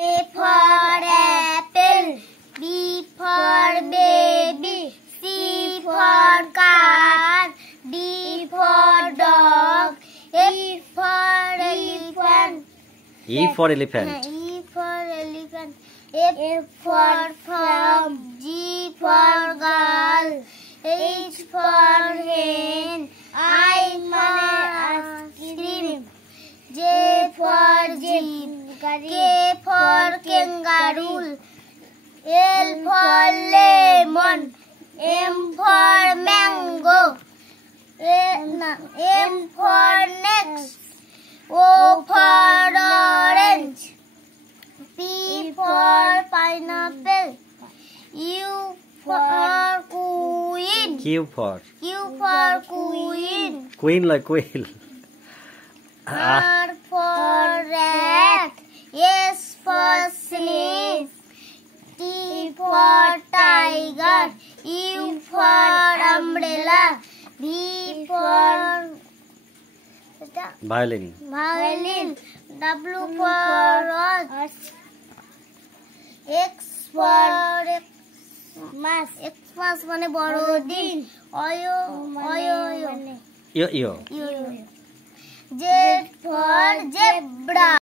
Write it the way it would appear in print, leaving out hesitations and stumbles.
A for apple, B for baby, C for car, D for dog, E for elephant. E for elephant. E for elephant. F for frog, G for girl, H for hen, I for ice cream, J for jeep, K for kangaroo, L for lemon, M for mango, N for next, O for orange, P for pineapple, U for queen, Q for queen, queen like quail. R for rat, S for snake, T for tiger, U for umbrella, V for Violin. W for rose, X for Xmas মানে বড়দিন, Yo. Z for zebra.